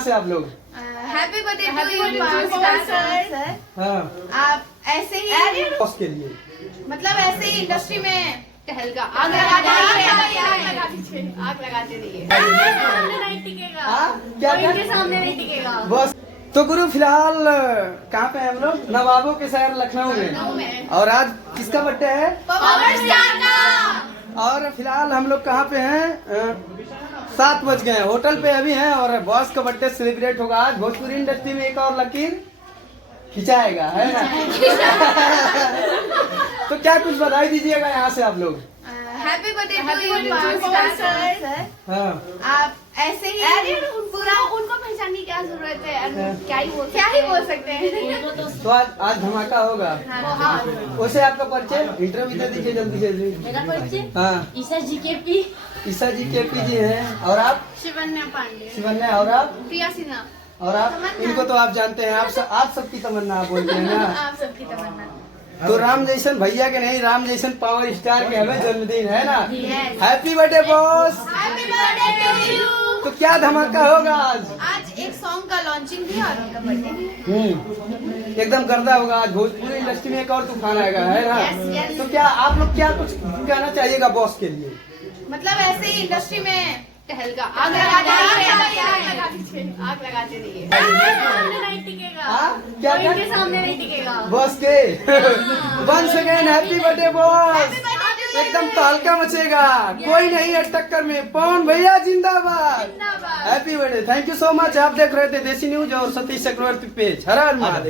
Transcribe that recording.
से आप लोग? Happy birthday sir. हाँ, आप ऐसे ही बॉस के लिए मतलब ऐसे ही इंडस्ट्री में टहलका आग लगाते रहिए। नहीं टिकेगा, हाँ, क्या कोई क्या? इनके सामने नहीं टिकेगा। बस तो गुरु फिलहाल कहाँ पे हैं हम लोग? नवाबों के शहर लखनऊ लखनऊ में। में। और आज किसका बर्थडे है? पावर स्टार का। और फिलहाल हम लोग कहाँ पे हैं? 7 बज गए हैं, होटल पे अभी हैं और बॉस का बर्थडे सेलिब्रेट होगा आज। भोजपुरी इंडस्ट्री में एक और लकीर खिंचाएगा, है ना? तो क्या कुछ बधाई दीजिएगा यहाँ से आप लोग? Happy birthday sir. हाँ, आप ऐसे ही पूरा उनको पहचानने की क्या जरूरत है? क्या ही बोल सकते हैं। तो आज धमाका होगा। हाँ। वैसे आपका परिचय इंटरव्यू दे दीजिए जल्दी से जल्दी। मेरा परिचय हाँ, ईसा जी केपी, ईसा जी केपी जी हैं। और आप? शिवन्या पांडे, शिवन्या। और आप? प्रिया सिन्हा। और आप? तमन्ना। इनको तो आप जानते हैं, आप सबकी तमन्ना आप बोलते हैं ना। आप सबकी तमन्ना। तो राम जैसन भैया के नहीं, राम जैसन पावर स्टार के हमें जन्मदिन है ना। Yes. Happy birthday boss. Happy birthday to you. तो क्या धमाका होगा आज? आज एक सॉन्ग का लॉन्चिंग भी और उनका बर्थडे भी। एकदम गर्दा होगा आज। भोजपुरी इंडस्ट्री में एक और तूफान आएगा, है ना? Yes, yes. तो क्या आप लोग क्या कुछ कहना चाहिएगा बॉस के लिए? मतलब ऐसे ही इंडस्ट्री में टहलका आग लगाते रहिए। नहीं टिकेगा, हाँ, क्या कोई क्या? इनके सामने नहीं टिकेगा। बॉस के once again happy birthday boss. एकदम तहलका मचेगा, कोई नहीं है टक्कर में। पवन भैया जिंदाबाद। Happy birthday. Thank you so much. आप देख रहे थे देसी न्यूज और सतीश चक्रवर्ती पेज। हर हर महादेव।